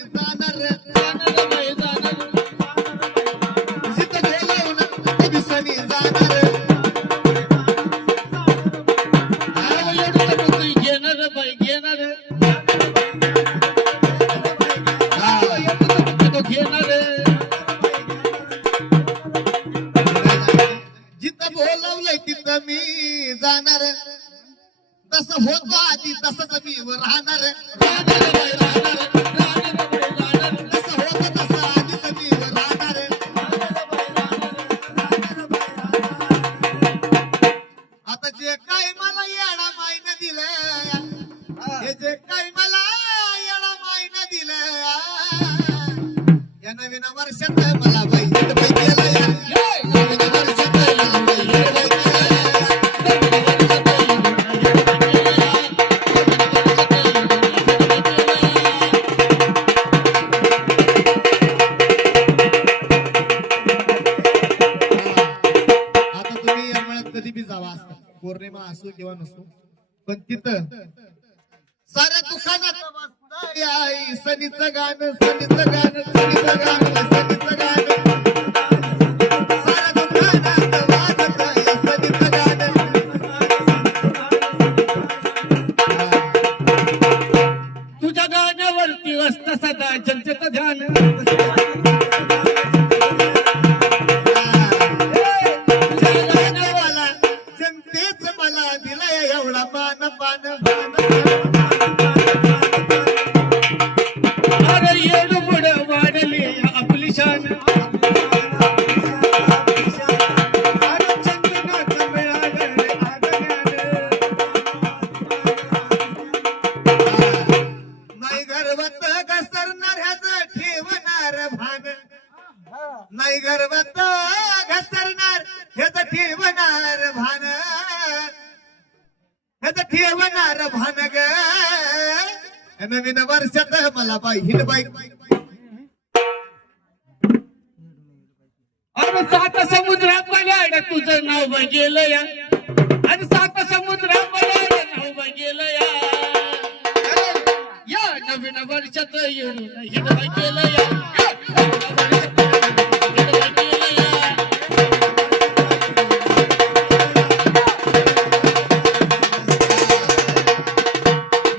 दिवसांनी जाणार जाणार बाई जाणार जिथं बोलावलं त्या दिवसांनी जाणार एवढं तू घेणार बाई घेणार तो घेणार जिथं बोलावलंय तिथं मी जाणार तसं होतो आधी तसंच मी राहणार राहणार बाई राहणार तसं होतं तसं आधीच मी राहणार आता जे काही मला येडा मायनं दिलं हे जे काही मला येडा मायनं दिलं या नवीन वर्षात मला बाई केलं या नवीन वर्षात मला बाई आता तुम्ही या मळ्यात कधी बी जावा असता पौर्णिमा असो किंवा नसो पण तिथं साऱ्या दुकानात वाजतंय आई सनीचं गाणं सनीचं गाणं सनीचं गाणं सनीचं गाणं साऱ्या दुकानात वाजतंय सनीचं गाणं तुझ्या गाण्यावरती असतं सदा जनतेचं ध्यान मला जनतेच मला दिलाय एवढा मान पान अरे येडबुड वाढली आपली शान अरे चंदनाचं मिळालं नाही गर्वात घसरणार ह्याचं ठेवणार भान नाही गर्वात घसरणार ह्याचं ठेवणार भान ह्याचं ठेवणार भान ग नवीन वर्षात मला बाई हिड बाई अरे सात समुद्रात तुझं नाव गेलं या अरे सात समुद्रात नाव गेलं या नवीन वर्षात येऊन हिरवा केलं या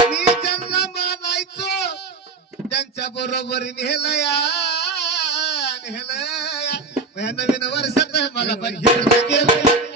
मी ज्यांना मानायचो त्यांच्या बरोबर नेहलया नेहलया नवीन वर्षात मला बाई हिड गेलं